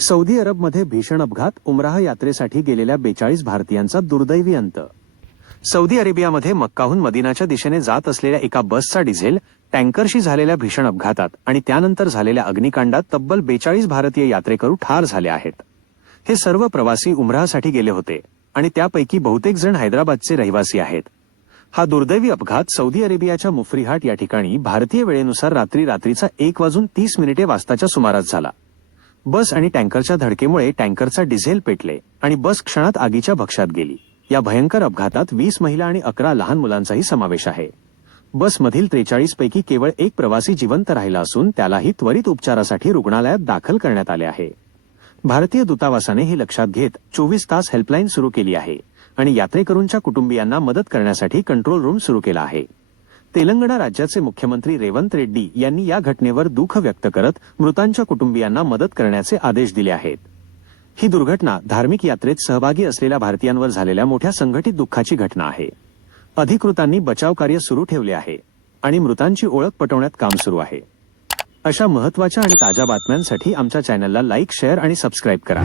Saudi अरबमध्ये भीषण अपघात, उमराह यात्रेसाठी गेलेल्या 42 भारतीयांचा दुर्दैवी अंत। सौदी अरेबियामध्ये मक्काहून मदिनाच्या दिशेने जात असलेल्या एका बसचा डिझेल टँकरशी झालेल्या भीषण अपघातात आणि त्यानंतर झालेल्या अग्निकांडात तब्बल 42 भारतीय यात्रेकरू ठार झाले आहेत। हे सर्व प्रवासी उमराहसाठी गेले होते आणि त्यापैकी बहुतेक जण हैदराबादचे रहिवासी आहेत। हा दुर्दैवी अपघात सौदी अरेबियाच्या मुफ्रीहाट या ठिकाणी भारतीय वेळेनुसार रात्रीचा 1:30 वाजताच्या सुमारास झाला। बस आणि टँकरच्या धडकेमुळे टँकरचा डिझेल पेटले आणि बस क्षणात आगीच्या भक्ष्यात गेली। या भयंकर अपघातात 20 महिला आणि 11 लहान मुलांचाही समावेश आहे। बसमधील 43 पैकी केवळ एक प्रवासी जिवंत राहिला असून त्यालाही त्वरित उपचारासाठी रुग्णालयात दाखल करण्यात आले आहे। भारतीय दूतावासाने हे लक्षात घेत 24 तास हेल्पलाईन सुरू केली आहे आणि यात्रेकरूंच्या कुटुंबियांना मदत करण्यासाठी कंट्रोल रूम सुरू केला आहे। तेलंगणा राज्याचे मुख्यमंत्री रेवंत रेड्डी यांनी या घटनेवर दुःख व्यक्त करत मृतांच्या कुटुंबियांना मदत करण्याचे आदेश दिले आहेत। ही दुर्घटना धार्मिक यात्रेत सहभागी असलेल्या भारतीयांवर झालेल्या मोठ्या संघटित दुःखाची घटना आहे। अधिकृतांनी बचाव कार्य सुरू ठेवले आहे आणि मृतांची ओळख पटवण्यात काम सुरू आहे। अशा महत्त्वाच्या आणि ताज्या बातम्यांसाठी आमच्या चॅनलला लाईक, शेअर आणि सबस्क्राईब करा।